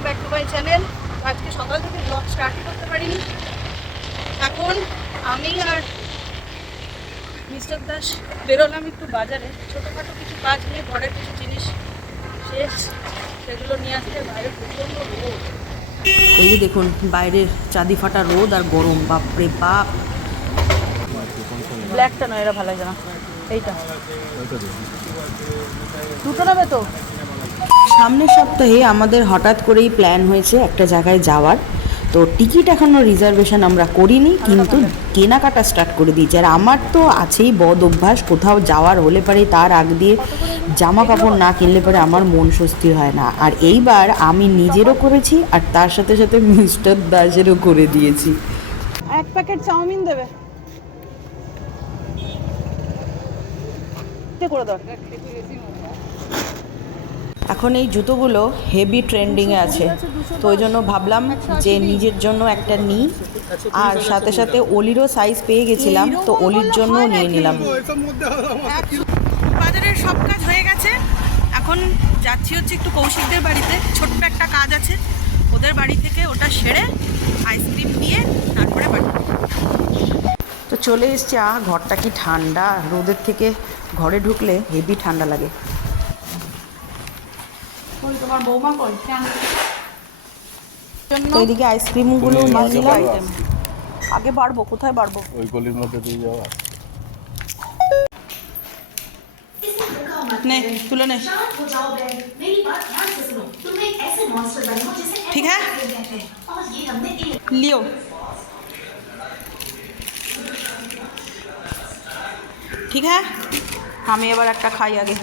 Welcome back to my channel আজকে সকাল থেকে ব্লগ স্টার্টই করতে পারিনি। এখন আমি আর মিস্টার দাস বেরোলাম একটু বাজারে। ছোটোখাটো কিছু কাজ নিয়ে, ঘরের কিছু জিনিস, শেষ। সেগুলো নিয়ে আসতে বাইরে প্রচণ্ড রোদ। এই যে দেখুন, বাইরের চাঁদি ফাটা রোদ আর গরম। বাপরে বাপ। ব্ল্যাকটা নয়, এরা ভালো লাগে না। এইটা। দুটো নেবে তো? সামনের সপ্তাহে আমাদের হঠাৎ করেই প্ল্যান হয়েছে একটা জায়গায় যাওয়ার। তো টিকিট এখনও রিজার্ভেশন আমরা করিনি, কিন্তু কেনাকাটা স্টার্ট করে দিয়েছি। আর আমার তো আছেই বদ অভ্যাস, কোথাও যাওয়ার হলে পারে তার আগ দিয়ে জামা কাপড় না কিনলে পরে আমার মন স্বস্তি হয় না। আর এইবার আমি নিজেরও করেছি, আর তার সাথে সাথে মিস্টার দাসেরও করে দিয়েছি। এক প্যাকেট চাউমিন দেবে। করে দাও। এখন এই জুতোগুলো হেভি ট্রেন্ডিংয়ে আছে। তো ওই জন্য ভাবলাম যে নিজের জন্য একটা নিই। আর সাথে সাথে অলিরও সাইজ পেয়ে গেছিলাম তো অলির জন্য নিয়ে নিলাম। বাজারের সব কাজ হয়ে গেছে। এখন যাচ্ছি হচ্ছে একটু কৌশিকদের বাড়িতে। ছোট্ট একটা কাজ আছে। ওদের বাড়ি থেকে ওটা সেরে আইসক্রিম নিয়ে তারপরে বাড়ি তো চলে এসছি আহ ঘরটা কি ঠান্ডা? রোদের থেকে ঘরে ঢুকলে হেভি ঠান্ডা লাগে। তোমার বৌমা কই তো এদিকে আইসক্রিমগুলো নিয়ে নিলাম আগে বাড়বো কোথায় বাড়বো ওই গলির মধ্যে দিয়ে যাওয়া নে তুলে নে शांत हो जाओ बहन मेरी बात ध्यान से सुनो तुम एक ऐसे मॉन्स्टर बने हो जिसे ठीक है? एंड कहते हैं और ये हमने इन লিও ঠিক হ্যাঁ আমি এবার একটা খাই আগে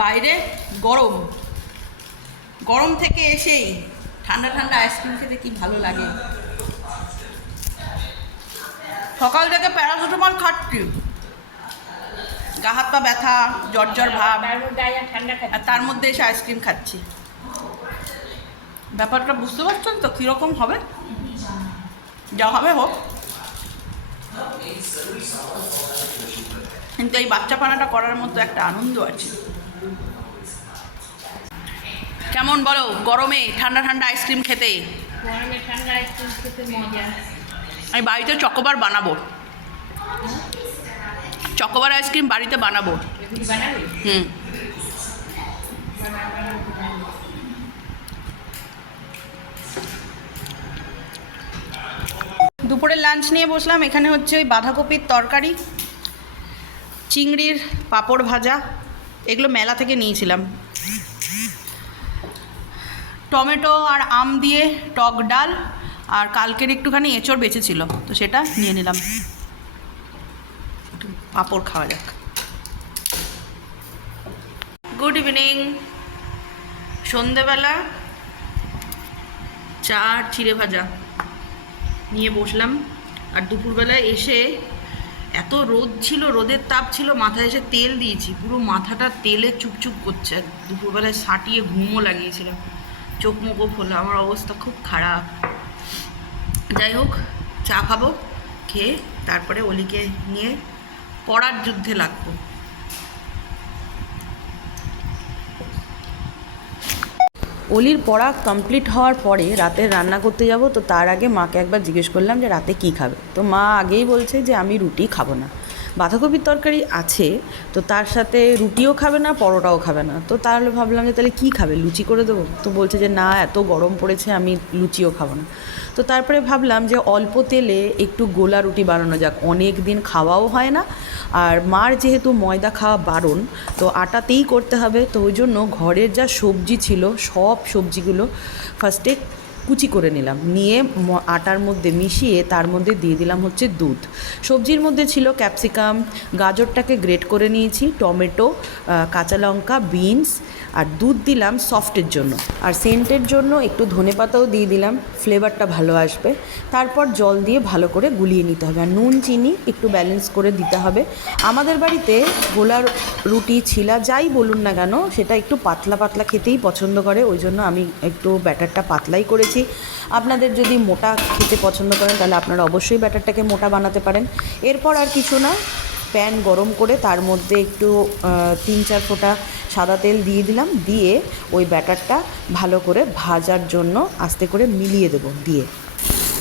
বাইরে গরম। গরম থেকে এসেই ঠান্ডা ঠান্ডা আইসক্রিম খেতে কি ভালো লাগে। সকাল থেকে প্যারাসিটামল খাচ্ছি। গা হাত পা ব্যথা জ্বর জ্বর ভাব। আর তার মধ্যে এসে আইসক্রিম খাচ্ছি। ব্যাপারটা বুঝতে পারছেন তো কীরকম হবে? যা হবে হোক। কিন্তু এই বাচ্চা পানাটা করার মতো একটা আনন্দ আছে। কেমন বলো গরমে ঠান্ডা ঠান্ডা আইসক্রিম খেতে? গরমে ঠান্ডা আইসক্রিম খেতে মজা। আমি বাড়িতে চকোবার বানাবো। চকোবার আইসক্রিম বাড়িতে বানাবো। হুম। দুপুরের লাঞ্চ নিয়ে বসলাম, এখানে হচ্ছে ওই বাঁধাকপির তরকারি, চিংড়ির পাঁপড় ভাজা, এগুলো মেলা থেকে নিয়েছিলাম। টমেটো আর আম দিয়ে টক ডাল, আর কালকের একটুখানি এঁচড় বেঁচেছিল, তো সেটা নিয়ে নিলাম। পাঁপড় খাওয়া যাক। গুড ইভিনিং সন্ধেবেলা চা চিড়ে ভাজা নিয়ে বসলাম। আর দুপুরবেলায় এসে এত রোদ ছিল, রোদের তাপ ছিল, মাথায় এসে তেল দিয়েছি। পুরো মাথাটা তেলে চুপচুপ করছে। দুপুরবেলায় সাটিয়ে ঘুমও লাগিয়েছিলাম। চোখ মুখও ফোলা। আমার অবস্থা খুব খারাপ। যাই হোক, চা খাব, খেয়ে তারপরে অলিকে নিয়ে পড়ার যুদ্ধে লাগবো অলির পড়া কমপ্লিট হওয়ার পরে রাতে রান্না করতে যাব, তো তার আগে মাকে একবার জিজ্ঞেস করলাম যে রাতে কি খাবে? তো মা আগেই বলছে যে আমি রুটি খাব না। বাঁধাকপির তরকারি আছে, তো তার সাথে রুটিও খাবে না, পরোটাও খাবে না। তো তাহলে ভাবলাম যে তাহলে কী খাবে? লুচি করে দেবো? তো বলছে যে না, এত গরম পড়েছে, আমি লুচিও খাব না। তো তারপরে ভাবলাম যে অল্প তেলে একটু গোলা রুটি বানানো যাক। অনেক দিন খাওয়াও হয় না। আর মার যেহেতু ময়দা খাওয়া বারণ, তো আটাতেই করতে হবে। তো ওই জন্য ঘরের যা সবজি ছিল, সব সবজিগুলো ফার্স্টে কুচি করে নিলাম। নিয়ে আটার মধ্যে মিশিয়ে তার মধ্যে দিয়ে দিলাম হচ্ছে দুধ। সবজির মধ্যে ছিল ক্যাপসিকাম, গাজরটাকে গ্রেট করে নিয়েছি, টমেটো কাঁচা লঙ্কা, বিনস, আর দুধ দিলাম সফটের জন্য। আর সেন্টের জন্য একটু ধনেপাতাও দিয়ে দিলাম, ফ্লেভারটা ভালো আসবে। তারপর জল দিয়ে ভালো করে গুলিয়ে নিতে হবে। আর নুন, চিনি একটু ব্যালেন্স করে দিতে হবে। আমাদের বাড়িতে গোলার রুটি ছিলা, যাই বলুন না কেন, সেটা একটু পাতলা পাতলা খেতেই পছন্দ করে। ওই জন্য আমি একটু ব্যাটারটা পাতলাই করেছি। আপনাদের যদি মোটা খেতে পছন্দ করেন, তাহলে আপনারা অবশ্যই ব্যাটারটাকে মোটা বানাতে পারেন। এরপর আর কিছু না, প্যান গরম করে তার মধ্যে একটু তিন চার ফোঁটা সাদা তেল দিয়ে দিলাম। দিয়ে ওই ব্যাটারটা ভালো করে ভাজার জন্য আস্তে করে মিলিয়ে দেবো, দিয়ে।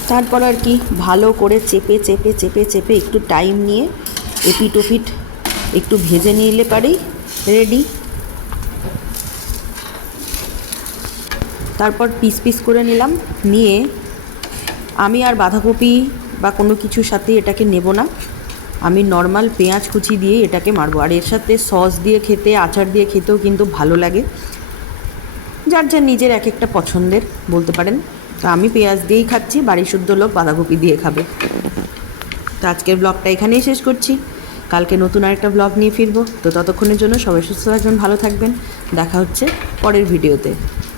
তারপর আর কি, ভালো করে চেপে চেপে চেপে চেপে একটু টাইম নিয়ে এপিট ওপিট একটু ভেজে নিলে পারি রেডি। তারপর পিস পিস করে নিলাম। নিয়ে আমি আর বাঁধাকপি বা কোনো কিছুর সাথে এটাকে নেব না। আমি নর্মাল পেঁয়াজ কুচি দিয়ে এটাকে মারবো। আর এর সাথে সস দিয়ে খেতে, আচার দিয়ে খেতেও কিন্তু ভালো লাগে। যার যার নিজের এক একটা পছন্দের বলতে পারেন। তো আমি পেঁয়াজ দিয়েই খাচ্ছি বাড়ি শুদ্ধ লোক বাঁধাকপি দিয়ে খাবে। তো আজকের ব্লগটা এখানেই শেষ করছি। কালকে নতুন আরেকটা ব্লগ নিয়ে ফিরবো। তো ততক্ষণের জন্য সবাই সুস্থ থাকবেন, ভালো থাকবেন। দেখা হচ্ছে পরের ভিডিওতে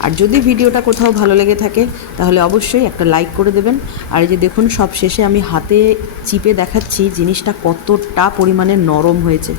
আর যদি ভিডিওটা কোথাও ভালো লেগে থাকে, তাহলে অবশ্যই একটা লাইক করে দেবেন। আর এই যে দেখুন সব শেষে আমি হাতে চিপে দেখাচ্ছি জিনিসটা কতটা পরিমাণে নরম হয়েছে।